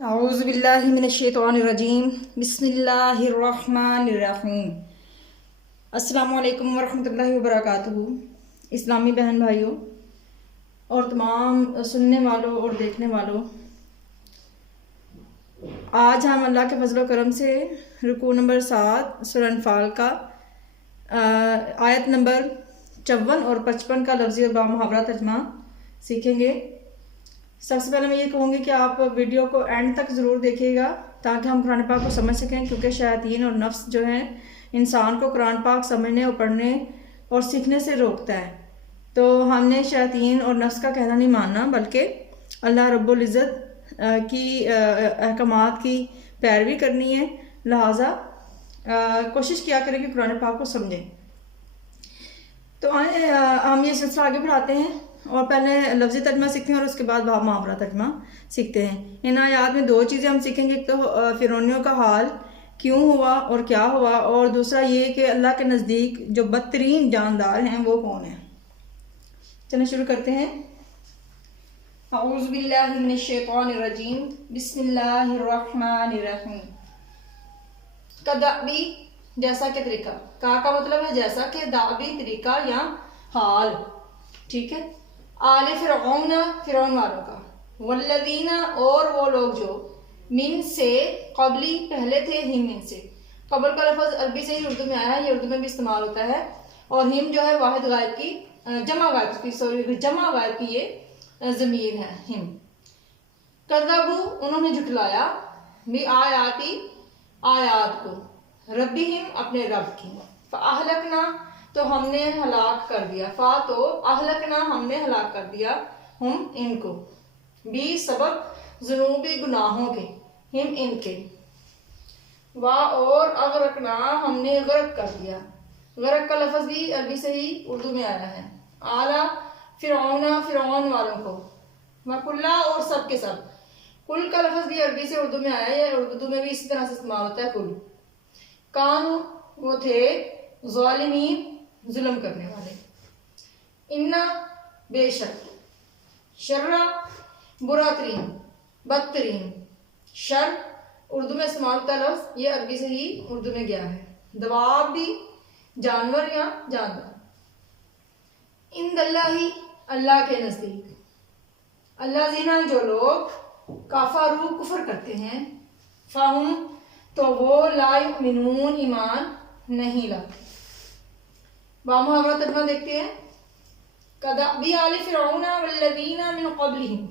اعوذ باللہ من الشیطان الرجیم بسم اللہ الرحمن الرحیم۔ السلام علیکم ورحمۃ اللہ وبرکاتہ۔ اسلامی بہن بھائیوں اور تمام سننے والوں اور دیکھنے والوں، آج ہم اللہ کے فضل و کرم سے رکوع نمبر 7 سورہ انفال کا آیت نمبر 54 اور 55 کا لفظی اور بامحاورہ ترجمہ سیکھیں گے۔ سب سے پہلے میں یہ کہوں گی کہ آپ ویڈیو کو اینڈ تک ضرور دیکھیے گا تاکہ ہم قرآن پاک کو سمجھ سکیں، کیونکہ شیاطین اور نفس جو ہیں انسان کو قرآن پاک سمجھنے اور پڑھنے اور سیکھنے سے روکتا ہے۔ تو ہم نے شیاطین اور نفس کا کہنا نہیں ماننا، بلکہ اللہ رب العزت کی احکامات کی پیروی کرنی ہے، لہٰذا کوشش کیا کریں کہ قرآن پاک کو سمجھیں۔ تو ہم یہ سلسلہ آگے بڑھاتے ہیں اور پہلے لفظی ترجمہ سیکھتے ہیں اور اس کے بعد محاورہ ترجمہ سیکھتے ہیں۔ ان آیات میں دو چیزیں ہم سیکھیں گے، ایک تو فرعونیوں کا حال کیوں ہوا اور کیا ہوا، اور دوسرا یہ کہ اللہ کے نزدیک جو بدترین جاندار ہیں وہ کون ہیں۔ چلیں شروع کرتے ہیں۔ اعوذ باللہ من الشیطان الرجیم بسم اللہ الرحمن الرحیم۔ کدعبی جیسا کہ طریقہ، کا مطلب ہے جیسا کہ، دعبی طریقہ یا حال، ٹھیک ہے۔ آل فرعون فرعون والوں کا، والذین اور وہ لوگ جو، من سے قبلی پہلے تھے، ہم من سے۔ قبل کا لفظ عربی سے ہی اردو میں آیا ہے، یہ اردو میں بھی استعمال ہوتا ہے، اور ہم جو ہے واحد غائب کی جمع غائب کی یہ ضمیر ہے، ہم۔ کذبوا انہوں نے جھٹلایا، بھی آیاتی آیات کو، ربہم اپنے رب کی، فاہلکنا تو ہم نے ہلاک کر دیا، تو اہلکنا ہم نے ہلاک کر دیا، ہم ان کو، بھی سبب ذنوبی گناہوں کے، ہم ان کے، اور اغرقنا ہم نے غرق کر دیا۔ غرق کا لفظ بھی عربی سے ہی اردو میں آیا ہے۔ اعلیٰ فرعون فرعون والوں کو، وکلا اور سب کے سب۔ کل کا لفظ بھی عربی سے اردو میں آیا ہے، اردو میں بھی اسی طرح سے استعمال ہوتا ہے، کل۔ کانو وہ تھے، ظالمین ظلم کرنے والے۔ انا بے شک، شرع برا ترین بدترین، شر اردو میں استعمال ہوتا لفظ، یہ عربی سے ہی اردو میں گیا ہے۔ دواب بھی جانور یا جاندار۔ ان اللہ اللہ کے نزدیک، اللہ زینا جو لوگ، کافرو کفر کرتے ہیں، فہم تو وہ لا یؤمنون ایمان نہیں لاتے۔ بامحاورہ ترجمہ دیکھتے ہیں۔ کدعبی آل فرعون والذین من قبلہم،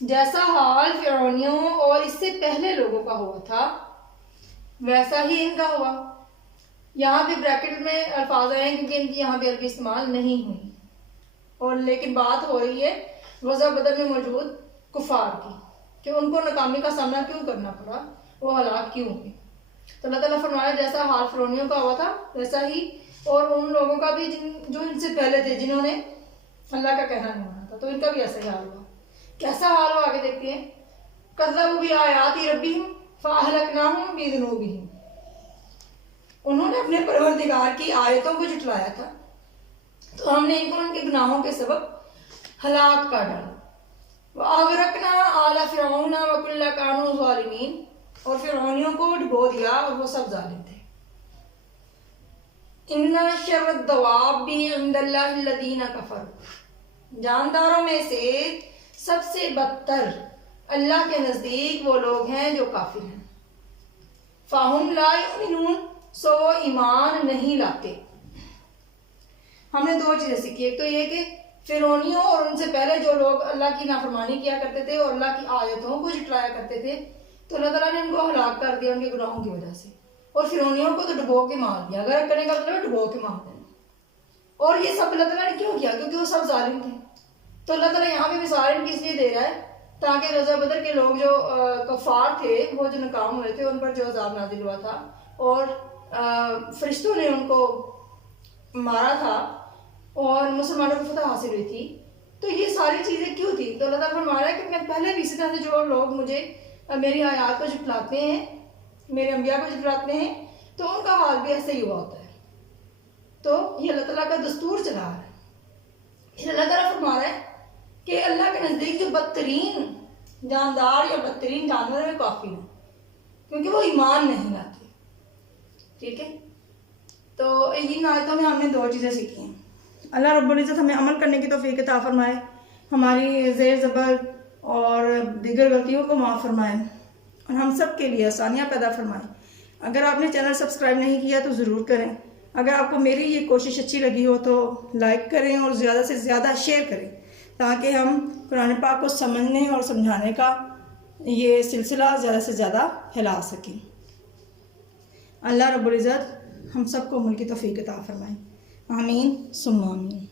جیسا حال فرعونیوں اور اس سے پہلے لوگوں کا ہوا تھا ویسا ہی ان کا ہوا۔ یہاں پہ بریکٹ میں الفاظ آئے ہیں کیونکہ ان کی یہاں پہ عربی استعمال نہیں ہوئی، اور لیکن بات ہو رہی ہے غزوہ بدر میں موجود کفار کی، کہ ان کو ناکامی کا سامنا کیوں کرنا پڑا، وہ ہلاک کیوں ہوئے۔ تو اللہ تعالیٰ فرمایا جیسا حال فرعونیوں کا ہوا تھا ویسا ہی اور ان لوگوں کا بھی جو ان سے پہلے تھے، جنہوں نے اللہ کا کہنا نہیں مانا تھا، تو ان کا بھی ایسا ہی حال ہوا۔ کیسا حال ہوا آگے دیکھتے ہیں۔ کذبوا بآیات ربہم فاہلکناہم بذنوبہم، انہوں نے اپنے پروردگار کی آیتوں کو جھٹلایا تھا تو ہم نے ان کو ان کے گناہوں کے سبب ہلاک کر ڈالا۔ وَأَغْرَقْنَا آلَ فِرْعَوْنَ وَكُلًّا كَانُوا ظَالِمِينَ، اور فرعونیوں کو ڈبو دیا اور وہ سب ظالم تھے۔ اِنَّ شَرَّ الدَّوَابِّ عِندَ اللَّهِ الَّذِينَ كَفَرُوا، جانداروں میں سے سب سے بدتر اللہ کے نزدیک وہ لوگ ہیں جو کافر ہیں۔ فَهُمْ لَا يُؤْمِنُونَ، سو وہ ایمان نہیں لاتے۔ ہم نے دو چیزیں سیکھی، ایک تو یہ کہ فرعونیوں اور ان سے پہلے جو لوگ اللہ کی نافرمانی کیا کرتے تھے اور اللہ کی آیتوں کو جھٹلایا کرتے تھے، تو اللہ تعالیٰ نے ان کو ہلاک کر دیا ان کے گناہوں کی وجہ سے، اور فرعونیوں کو تو ڈبو کے مار دیا۔ غرق کرنے کا مطلب ہے ڈبو کے مار دینا۔ اور یہ سب اللہ تعالیٰ نے کیوں کیا؟ کیونکہ وہ سب ظالم تھے۔ تو اللہ تعالیٰ یہاں پہ مثال ان کی اس لیے دے رہا ہے تاکہ غزوہ بدر کے لوگ جو کفار تھے، وہ جو ناکام ہوئے تھے، ان پر جو عذاب نازل ہوا تھا اور فرشتوں نے ان کو مارا تھا اور مسلمانوں کو فتح حاصل ہوئی تھی، تو یہ ساری چیزیں کیوں تھی؟ تو اللہ تعالیٰ فرما رہا ہے کہ میں پہلے بھی اسی طرح سے جو لوگ مجھے میری آیات کو جھٹلاتے ہیں، میرے انبیاء کو جھٹلاتے ہیں، تو ان کا حال بھی ایسے ہی ہوا ہوتا ہے۔ تو یہ اللہ تعالیٰ کا دستور چلا رہا ہے۔ پھر اللہ تعالیٰ فرما رہا ہے کہ اللہ کے نزدیک جو بدترین جاندار یا بدترین جانور میں کافر ہیں، کیونکہ وہ ایمان نہیں لاتے. ٹھیک ہے، تو ان آیتوں میں ہم نے 2 چیزیں سیکھی ہیں. اللہ رب العزت ہمیں عمل کرنے کی توفیق عطا فرمائے، ہماری زیر زبر اور دیگر غلطیوں کو معاف فرمائے، اور ہم سب کے لیے آسانیاں پیدا فرمائے. اگر آپ نے چینل سبسکرائب نہیں کیا تو ضرور کریں. اگر آپ کو میری یہ کوشش اچھی لگی ہو تو لائک کریں اور زیادہ سے زیادہ شیئر کریں، تاکہ ہم قرآن پاک کو سمجھنے اور سمجھانے کا یہ سلسلہ زیادہ سے زیادہ پھیلا سکیں. اللہ رب العزت ہم سب کو عمل کی توفیق عطا فرمائے. آمین ثم آمین.